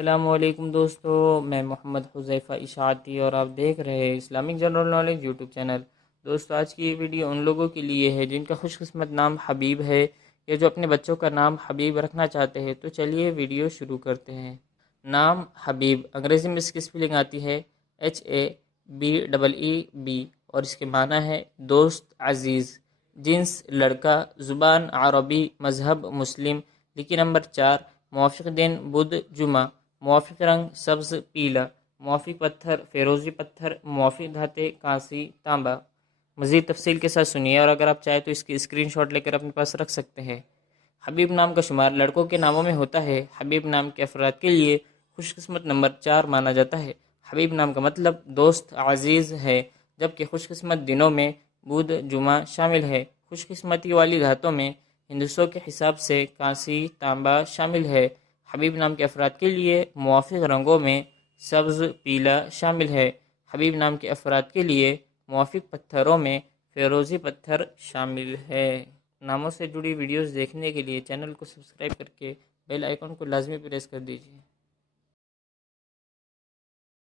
السلام علیکم دوستو، میں محمد حذیفہ اشاعتی اور آپ دیکھ رہے ہیں Islamic general knowledge YouTube channel. دوستو، آج کی یہ ویڈیو ان لوگوں کے لیے ہے جن کا خوش قسمت نام حبیب ہے یا جو اپنے بچوں کا نام حبیب رکھنا چاہتے ہیں۔ تو چلیے ویڈیو شروع کرتے ہیں۔ نام حبیب انگریزی میں اس کی سپیلنگ آتی ہے HABEEB اور اس کے معنی ہے دوست عزیز۔ جنس لڑکا، زبان عربی، مذہب مسلم، لکی نمبر 4، موافق دن بدھ جمعہ، موافق رنگ سبز پیلا، موافق پتھر فیروزی پتھر، موافق دھاتیں کانسی تانبا۔ مزید تفصیل کے ساتھ سنیے اور اگر آپ چاہیں تو اس کی اسکرین شاٹ لے کر اپنے پاس رکھ سکتے ہیں۔ حبیب نام کا شمار لڑکوں کے ناموں میں ہوتا ہے۔ حبیب نام کے افراد کے لیے خوش قسمت نمبر 4 مانا جاتا ہے۔ حبیب نام کا مطلب دوست عزیز ہے، جبکہ خوش قسمت دنوں میں بدھ جمعہ شامل ہے۔ خوش قسمتی والی دھاتوں میں ہندسوں کے حساب سے کانسی تانبا شامل ہے۔ حبیب نام کے افراد کے لیے موافق رنگوں میں سبز پیلا شامل ہے۔ حبیب نام کے افراد کے لیے موافق پتھروں میں فیروزی پتھر شامل ہے۔ ناموں سے جڑی ویڈیوز دیکھنے کے لیے چینل کو سبسکرائب کر کے بیل آئیکن کو لازمی پریس کر دیجیے۔